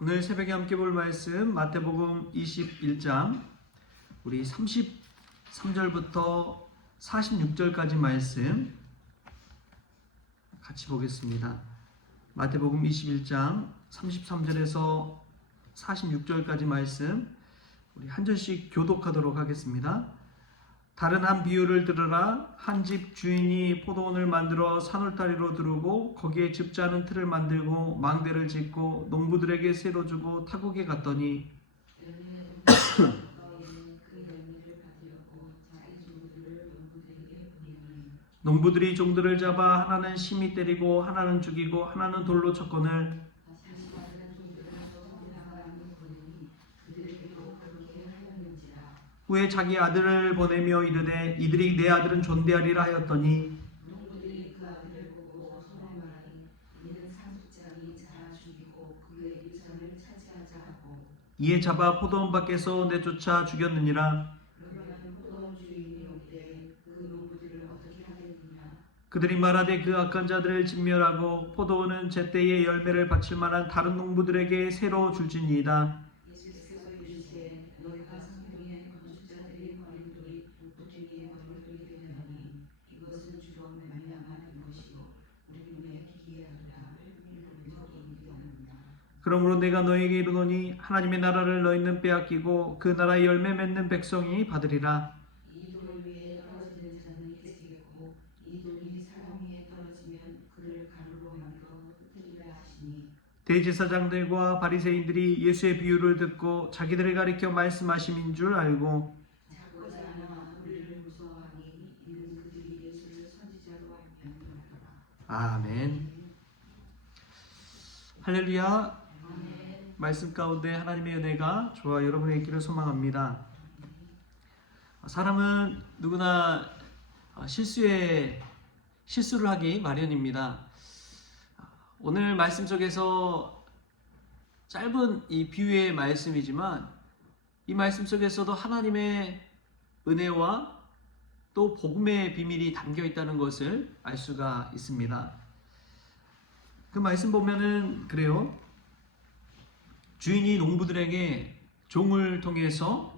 오늘 새벽에 함께 볼 말씀 마태복음 21장 우리 33절부터 46절까지 말씀 같이 보겠습니다. 마태복음 21장 33절에서 46절까지 말씀 우리 한 절씩 교독하도록 하겠습니다. 다른 한 비유를 들으라. 한 집 주인이 포도원을 만들어 산울타리로 두르고 거기에 즙자는 틀을 만들고 망대를 짓고 농부들에게 세로 주고 타국에 갔더니 농부들이 종들을 잡아 하나는 심히 때리고 하나는 죽이고 하나는 돌로 쳤거늘 후에 자기 아들을 보내며 이르되 이들이 내 아들은 존대하리라 하였더니 농부들이 그 아들을 보고 손에 말하니 이는 상속자니 자라 죽이고 그의 유산을 차지하자 하고 이에 잡아 포도원 밖에서 내쫓아 죽였느니라. 그러면 포도원 주인이 오되 그 농부들을 어떻게 하겠느냐. 그들이 말하되 그 악한 자들을 진멸하고 포도원은 제때에 열매를 바칠 만한 다른 농부들에게 새로 줄지니이다. 예수께서 이르시되 너희가 성경에 건축자들이 버린 돌이 도중에 거물돌이 되느니 이것은 주로 말미암아 것이요 우리 눈에 기이하도다. 이는 적이 없느니라. 그러므로 내가 너에게 이르노니 하나님의 나라를 너희는 빼앗기고 그 나라의 열매 맺는 백성이 받으리라. 이 돌 위에 떨어지는 자는 깨지겠고 이 돌이 사람 위에 떨어지면 그를 가루로 만들어 흩으리라 하시니 대제사장들과 바리새인들이 예수의 비유를 듣고 자기들을 가리켜 말씀하심인 줄 알고 작고자 하나 우리를 무서워하니 이는 그들이 예수를 선지자로 알미하노라. 아멘. 할렐루야. 아멘. 말씀 가운데 하나님의 은혜가 저와 여러분의 있기를 소망합니다. 사람은 누구나 실수를 하기 마련입니다. 오늘 말씀 속에서 짧은 이 비유의 말씀이지만 이 말씀 속에서도 하나님의 은혜와 또 복음의 비밀이 담겨 있다는 것을 알 수가 있습니다. 그 말씀 보면은 그래요. 주인이 농부들에게 종을 통해서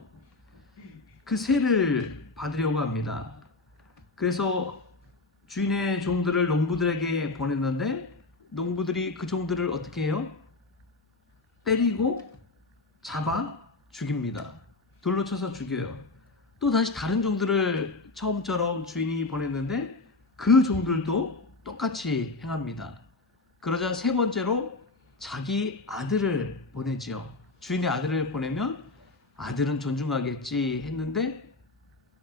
그 세를 받으려고 합니다. 그래서 주인의 종들을 농부들에게 보냈는데 농부들이 그 종들을 어떻게 해요? 때리고 잡아 죽입니다. 돌로 쳐서 죽여요. 또 다시 다른 종들을 처음처럼 주인이 보냈는데 그 종들도 똑같이 행합니다. 그러자 세 번째로 자기 아들을 보내지요. 주인의 아들을 보내면 아들은 존중하겠지 했는데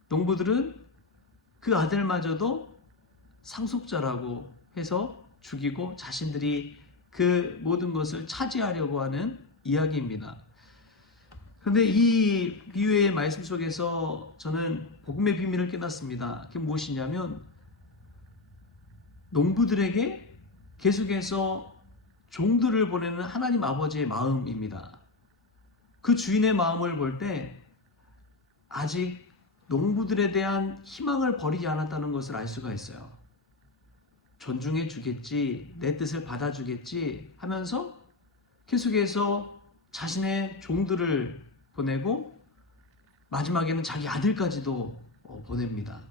농부들은 그 아들마저도 상속자라고 해서 죽이고 자신들이 그 모든 것을 차지하려고 하는 이야기입니다. 그런데 이 비유의 말씀 속에서 저는 복음의 비밀을 깨닫습니다. 그게 무엇이냐면 농부들에게 계속해서 종들을 보내는 하나님 아버지의 마음입니다. 그 주인의 마음을 볼 때 아직 농부들에 대한 희망을 버리지 않았다는 것을 알 수가 있어요. 존중해 주겠지, 내 뜻을 받아주겠지 하면서 계속해서 자신의 종들을 보내고 마지막에는 자기 아들까지도 보냅니다.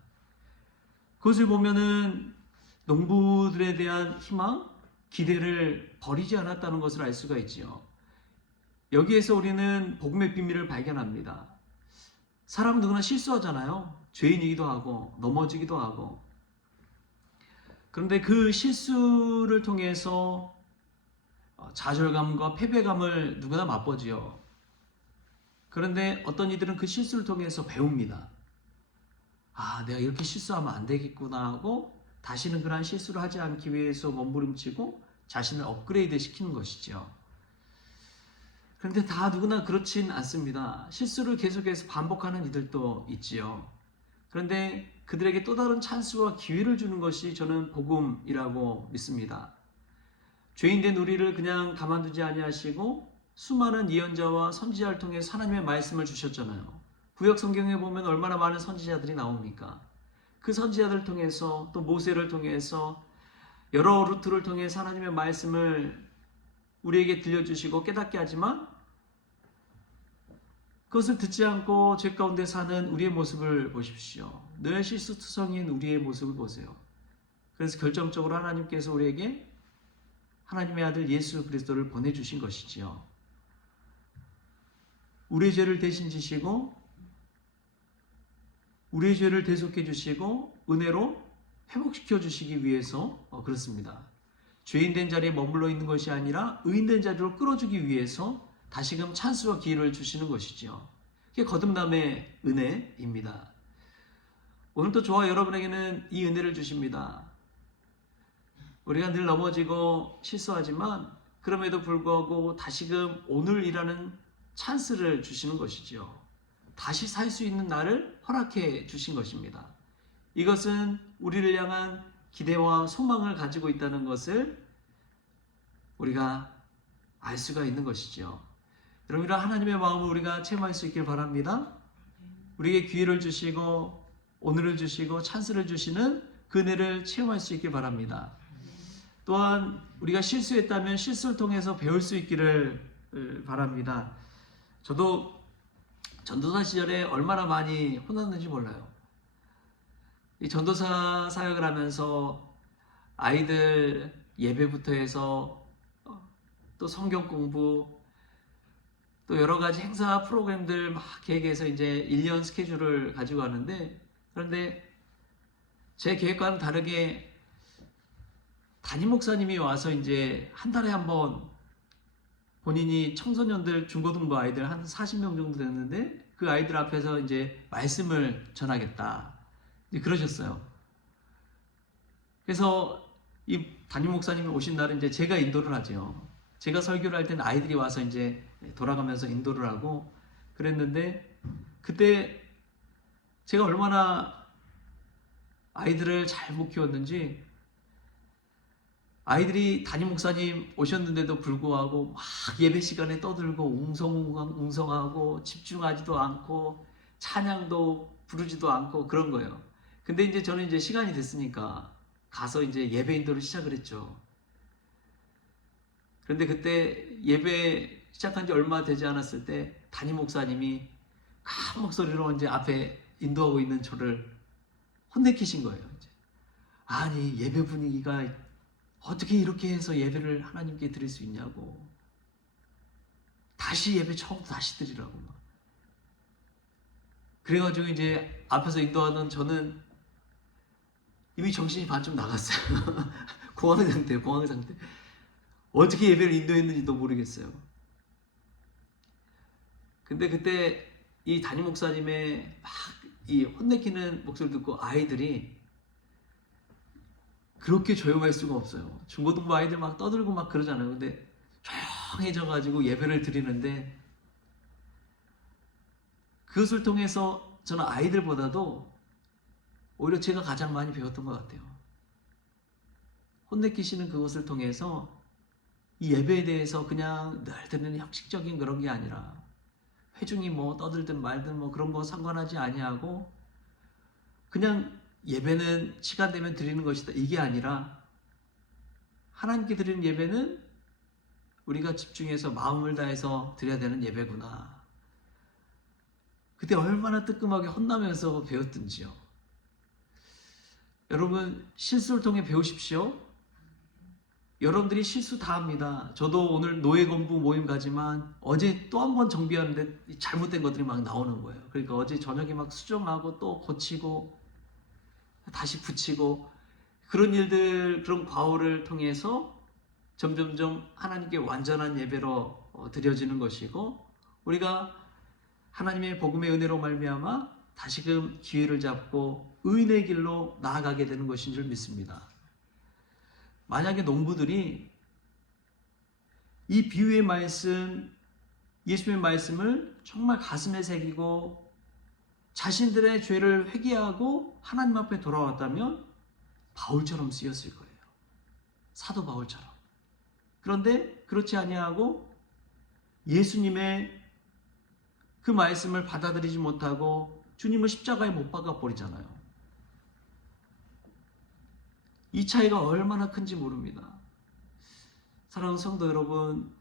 그것을 보면은 농부들에 대한 희망, 기대를 버리지 않았다는 것을 알 수가 있지요. 여기에서 우리는 복음의 비밀을 발견합니다. 사람 누구나 실수하잖아요. 죄인이기도 하고 넘어지기도 하고. 그런데 그 실수를 통해서 좌절감과 패배감을 누구나 맛보지요. 그런데 어떤 이들은 그 실수를 통해서 배웁니다. 아, 내가 이렇게 실수하면 안 되겠구나 하고 다시는 그러한 실수를 하지 않기 위해서 몸부림치고 자신을 업그레이드 시키는 것이죠. 그런데 다 누구나 그렇진 않습니다. 실수를 계속해서 반복하는 이들도 있지요. 그런데 그들에게 또 다른 찬스와 기회를 주는 것이 저는 복음이라고 믿습니다. 죄인된 우리를 그냥 가만두지 아니하시고 수많은 예언자와 선지자를 통해 하나님의 말씀을 주셨잖아요. 구약 성경에 보면 얼마나 많은 선지자들이 나옵니까? 그 선지자들을 통해서 또 모세를 통해서 여러 루트를 통해 하나님의 말씀을 우리에게 들려주시고 깨닫게 하지만 그것을 듣지 않고 죄 가운데 사는 우리의 모습을 보십시오. 늘 실수투성인 우리의 모습을 보세요. 그래서 결정적으로 하나님께서 우리에게 하나님의 아들 예수 그리스도를 보내주신 것이지요. 우리의 죄를 대신 지시고 우리의 죄를 대속해 주시고 은혜로 회복시켜 주시기 위해서 그렇습니다. 죄인 된 자리에 머물러 있는 것이 아니라 의인 된 자리로 끌어주기 위해서 다시금 찬스와 기회를 주시는 것이지요. 그게 거듭남의 은혜입니다. 오늘도 저와 여러분에게는 이 은혜를 주십니다. 우리가 늘 넘어지고 실수하지만 그럼에도 불구하고 다시금 오늘이라는 찬스를 주시는 것이지요. 다시 살 수 있는 날을 허락해 주신 것입니다. 이것은 우리를 향한 기대와 소망을 가지고 있다는 것을 우리가 알 수가 있는 것이죠. 여러분, 이런 하나님의 마음을 우리가 체험할 수 있길 바랍니다. 우리에게 기회를 주시고 오늘을 주시고 찬스를 주시는 그 은혜를 체험할 수 있길 바랍니다. 또한 우리가 실수했다면 실수를 통해서 배울 수 있기를 바랍니다. 저도 전도사 시절에 얼마나 많이 혼났는지 몰라요. 이 전도사 사역을 하면서 아이들 예배부터 해서 또 성경 공부 또 여러 가지 행사 프로그램들 막 계획해서 이제 1년 스케줄을 가지고 가는데, 그런데 제 계획과는 다르게 담임 목사님이 와서 이제 한 달에 한 번 본인이 청소년들 중고등부 아이들 한 40명 정도 됐는데 그 아이들 앞에서 이제 말씀을 전하겠다 그러셨어요. 그래서 이 담임 목사님이 오신 날은 이제 제가 인도를 하죠. 제가 설교를 할 때는 아이들이 와서 이제 돌아가면서 인도를 하고 그랬는데, 그때 제가 얼마나 아이들을 잘 못 키웠는지, 아이들이 담임 목사님 오셨는데도 불구하고 막 예배 시간에 떠들고 웅성하고 집중하지도 않고 찬양도 부르지도 않고 그런 거예요. 근데 이제 저는 이제 시간이 됐으니까 가서 이제 예배 인도를 시작을 했죠. 그런데 그때 예배 시작한 지 얼마 되지 않았을 때 담임 목사님이 큰 목소리로 이제 앞에 인도하고 있는 저를 혼내키신 거예요. 이제. 아니, 예배 분위기가 어떻게 이렇게 해서 예배를 하나님께 드릴 수 있냐고. 다시 예배 처음부터 다시 드리라고 막. 그래가지고 이제 앞에서 인도하던 저는 이미 정신이 반쯤 나갔어요. 공황 상태. 어떻게 예배를 인도했는지도 모르겠어요. 근데 그때 이 담임 목사님의 막 이 혼내키는 목소리 듣고 아이들이 그렇게 조용할 수가 없어요. 중고등부 아이들 막 떠들고 막 그러잖아요. 근데 조용해져가지고 예배를 드리는데, 그것을 통해서 저는 아이들보다도 오히려 제가 가장 많이 배웠던 것 같아요. 혼내키시는 그것을 통해서 이 예배에 대해서 그냥 늘 듣는 형식적인 그런 게 아니라 회중이 뭐 떠들든 말든 뭐 그런 거 상관하지 아니하고 그냥 예배는 시간 되면 드리는 것이다, 이게 아니라 하나님께 드리는 예배는 우리가 집중해서 마음을 다해서 드려야 되는 예배구나. 그때 얼마나 뜨끔하게 혼나면서 배웠든지요. 여러분, 실수를 통해 배우십시오. 여러분들이 실수 다 합니다. 저도 오늘 노예 건부 모임 가지만 어제 또 한 번 정비하는데 잘못된 것들이 막 나오는 거예요. 그러니까 어제 저녁에 막 수정하고 또 고치고 다시 붙이고 그런 일들, 그런 과오를 통해서 점점점 하나님께 완전한 예배로 드려지는 것이고, 우리가 하나님의 복음의 은혜로 말미암아 다시금 기회를 잡고 의인의 길로 나아가게 되는 것인 줄 믿습니다. 만약에 농부들이 이 비유의 말씀, 예수님의 말씀을 정말 가슴에 새기고 자신들의 죄를 회개하고 하나님 앞에 돌아왔다면 바울처럼 쓰였을 거예요. 사도 바울처럼. 그런데 그렇지 아니하고 예수님의 그 말씀을 받아들이지 못하고 주님을 십자가에 못 박아 버리잖아요. 이 차이가 얼마나 큰지 모릅니다. 사랑하는 성도 여러분,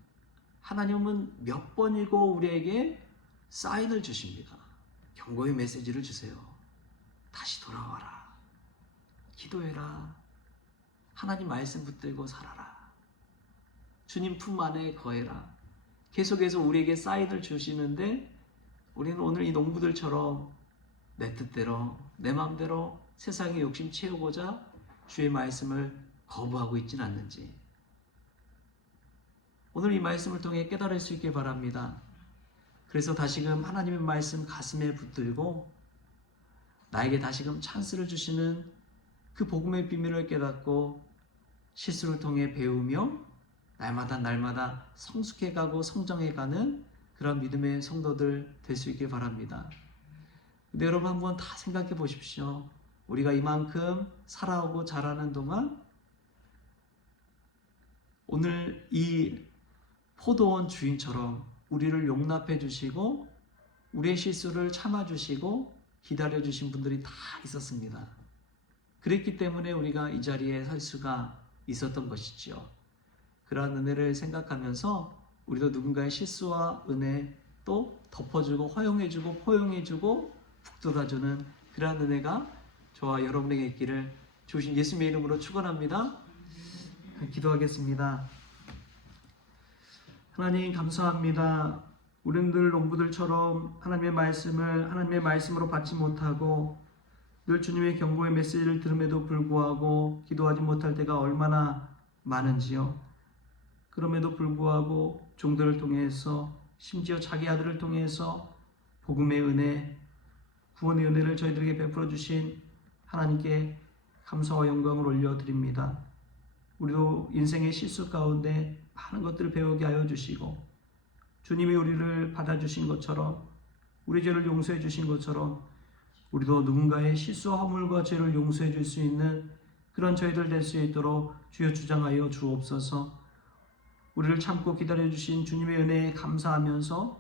하나님은 몇 번이고 우리에게 사인을 주십니다. 경고의 메시지를 주세요. 다시 돌아와라. 기도해라. 하나님 말씀 붙들고 살아라. 주님 품 안에 거해라. 계속해서 우리에게 사인을 주시는데 우리는 오늘 이 농부들처럼 내 뜻대로 내 마음대로 세상의 욕심 채우고자 주의 말씀을 거부하고 있지는 않는지 오늘 이 말씀을 통해 깨달을 수 있게 바랍니다. 그래서 다시금 하나님의 말씀 가슴에 붙들고 나에게 다시금 찬스를 주시는 그 복음의 비밀을 깨닫고 실수를 통해 배우며 날마다 성숙해가고 성장해가는 그런 믿음의 성도들 될 수 있길 바랍니다. 근데 여러분 한번 다 생각해 보십시오. 우리가 이만큼 살아오고 자라는 동안 오늘 이 포도원 주인처럼 우리를 용납해 주시고 우리의 실수를 참아 주시고 기다려 주신 분들이 다 있었습니다. 그랬기 때문에 우리가 이 자리에 설 수가 있었던 것이지요. 그러한 은혜를 생각하면서 우리도 누군가의 실수와 은혜 또 덮어주고 허용해주고 포용해주고 북돋아주는 그러한 은혜가 저와 여러분에게 있기를 주신 예수님의 이름으로 축원합니다. 기도하겠습니다. 하나님 감사합니다. 우리들 농부들처럼 하나님의 말씀을 하나님의 말씀으로 받지 못하고 늘 주님의 경고의 메시지를 들음에도 불구하고 기도하지 못할 때가 얼마나 많은지요. 그럼에도 불구하고 종들을 통해서 심지어 자기 아들을 통해서 복음의 은혜, 구원의 은혜를 저희들에게 베풀어 주신 하나님께 감사와 영광을 올려드립니다. 우리도 인생의 실수 가운데 많은 것들을 배우게 하여 주시고 주님이 우리를 받아주신 것처럼 우리 죄를 용서해 주신 것처럼 우리도 누군가의 실수와 허물과 죄를 용서해 줄 수 있는 그런 저희들 될 수 있도록 주여 주장하여 주옵소서. 우리를 참고 기다려 주신 주님의 은혜에 감사하면서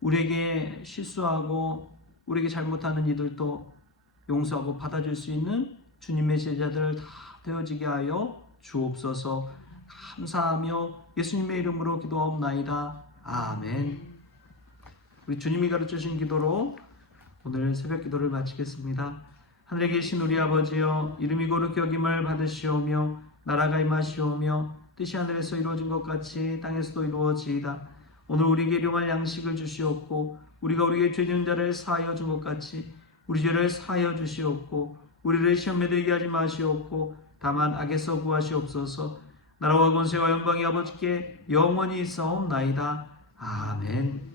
우리에게 실수하고 우리에게 잘못하는 이들도 용서하고 받아줄 수 있는 주님의 제자들 다 되어지게 하여 주옵소서. 감사하며 예수님의 이름으로 기도하옵나이다. 아멘. 우리 주님이 가르쳐주신 기도로 오늘 새벽 기도를 마치겠습니다. 하늘에 계신 우리 아버지여, 이름이 거룩히 여김을 받으시오며 나라가 임하시오며 뜻이 하늘에서 이루어진 것 같이 땅에서도 이루어지이다. 오늘 우리에게 일용할 양식을 주시옵고 우리가 우리에게 죄 지은 자를 사하여 준 것 같이 우리 죄를 사하여 주시옵고 우리를 시험에 들게 하지 마시옵고 다만 악에서 구하시옵소서. 나라와 권세와 영광이 아버지께 영원히 있사옵나이다. 아멘.